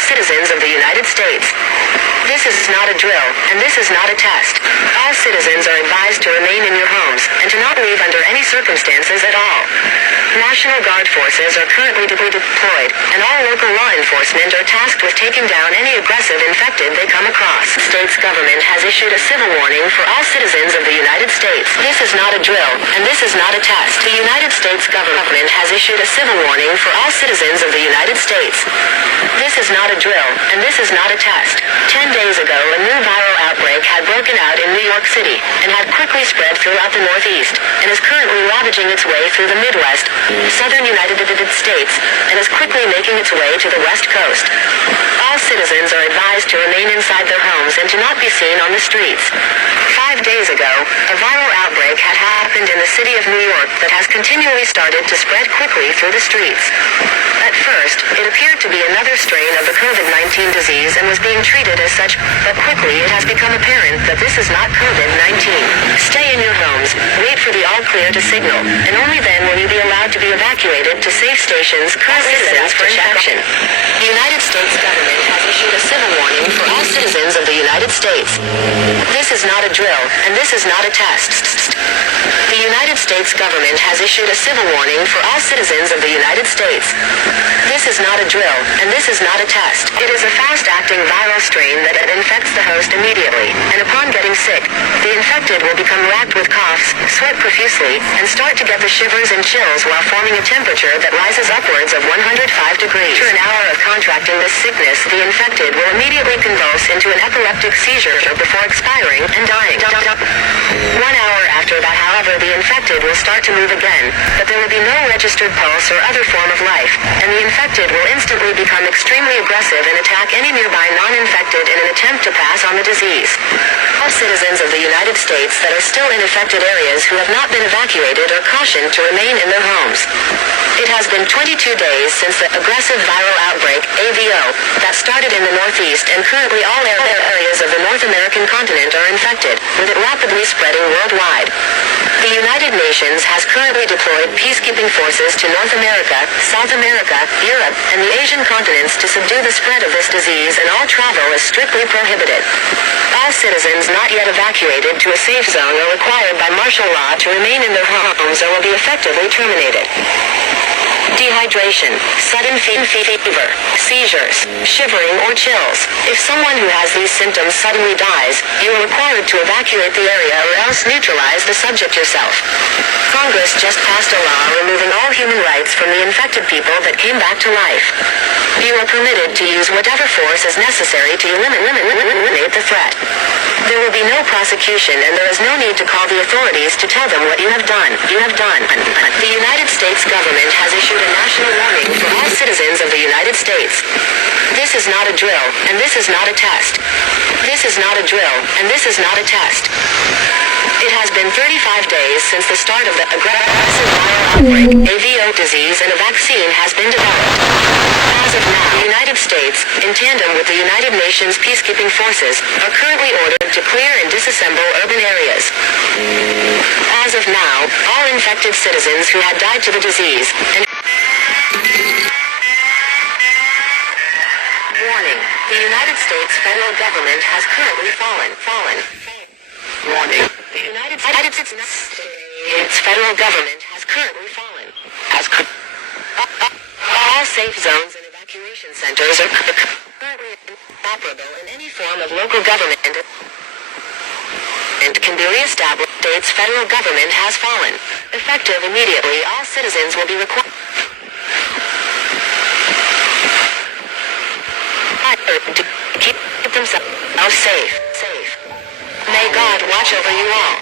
all citizens of the United States. This is not a drill, and this is not a test. All citizens are advised to remain in your homes, and to not leave under any circumstances at all. National Guard forces are currently deployed, and all local law enforcement are tasked with taking down any aggressive infected they come across. The state's government has issued a civil warning for all citizens of the United States. This is not a drill, and this is not a test. The United States government has issued a civil warning for all citizens of the United States. This is not a drill, and this is not a test. 10 days ago, a new viral outbreak had broken out in New York City, and had quickly spread throughout the Northeast, and is currently ravaging its way through the Midwest, southern United States, and is quickly making its way to the West Coast. All citizens are advised to remain inside their homes and to not be seen on the streets. 5 days ago, a viral outbreak had happened in the city of New York that has continually started to spread quickly through the streets. At first, it appeared to be another strain of the COVID-19 disease and was being treated as such, but quickly it has become apparent that this is not COVID-19. Stay in your homes, wait for the all clear to signal, and only then will you be allowed to be evacuated to safe stations currently set up for action. The United States government has issued a civil warning for all citizens of the United States. This is not a drill, and this is not a test. The United States government has issued a civil warning for all citizens of the United States. This is not a drill, and this is not a test. It is a fast-acting viral strain that infects the host immediately, and upon getting sick, the infected will become racked with coughs, sweat profusely, and start to get the shivers and chills while forming a temperature that rises upwards of 105 degrees. After an hour of contracting this sickness, the infected will immediately convulse into an epileptic seizure before expiring and dying. 1 hour after that, however, the infected will start to move again, but there will be no registered pulse or other form of life, and the infected will instantly become extremely aggressive and attack any nearby non-infected in an attempt to pass on the disease. All citizens of the United States that are still in affected areas who have not been evacuated are cautioned to remain in their homes. It has been 22 days since the aggressive viral outbreak, AVO, that started in the Northeast, and currently all areas of the North American continent are infected, with it rapidly spreading worldwide. The United Nations has currently deployed peacekeeping forces to North America, South America, Europe, and the Asian continents to subdue the spread of this disease, and all travel is strictly prohibited. All citizens not yet evacuated to a safe zone are required by martial law to remain in their homes or will be effectively terminated. Dehydration, sudden fever, seizures, shivering or chills. If someone who has these symptoms suddenly dies, you are required to evacuate the area or else neutralize the subject yourself. Congress just passed a law removing all human rights from the infected people that came back to life. You are permitted to use whatever force is necessary to eliminate the threat. There will be no prosecution, and there is no need to call the authorities to tell them what you have done. The United States government has issued a national warning for all citizens of the United States. This is not a drill, and this is not a test. This is not a drill, and this is not a test. It has been 35 days since the start of the aggressive viral outbreak, AVO disease, and a vaccine has been developed. As of now, the United States, in tandem with the United Nations peacekeeping forces, are currently ordered to clear and disassemble urban areas. As of now, all infected citizens who had died to the disease, and warning, the United States federal government has currently fallen. Warning, the United States federal government has currently fallen. All safe zones and evacuation centers are currently inoperable, and any form of local government can be reestablished. States federal government has fallen. Effective immediately, all citizens will be required to keep themselves safe. May God watch over you all.